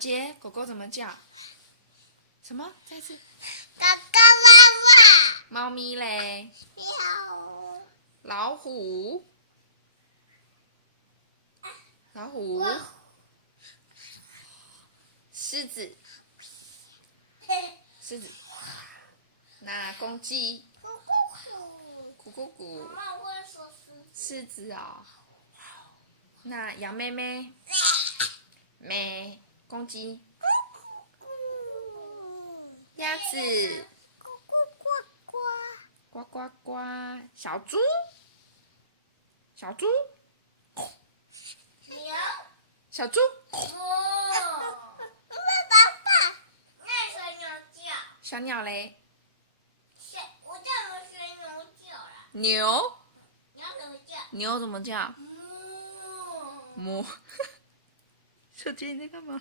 姐，狗狗怎么叫？什么？再一次。狗狗汪汪。猫咪嘞？喵。老虎。老虎。狮子。狮子。那公鸡。咕咕咕。妈妈会说狮子哦。那羊妹妹。咩。公鸡。鸭子。呱呱呱呱呱呱。小猪。小猪。牛。小猪。爸，那小鸟叫。小鸟嘞？我叫什么学牛叫了？牛。牛怎么叫？牛怎么叫？哞。哞。小姐，你在干嘛？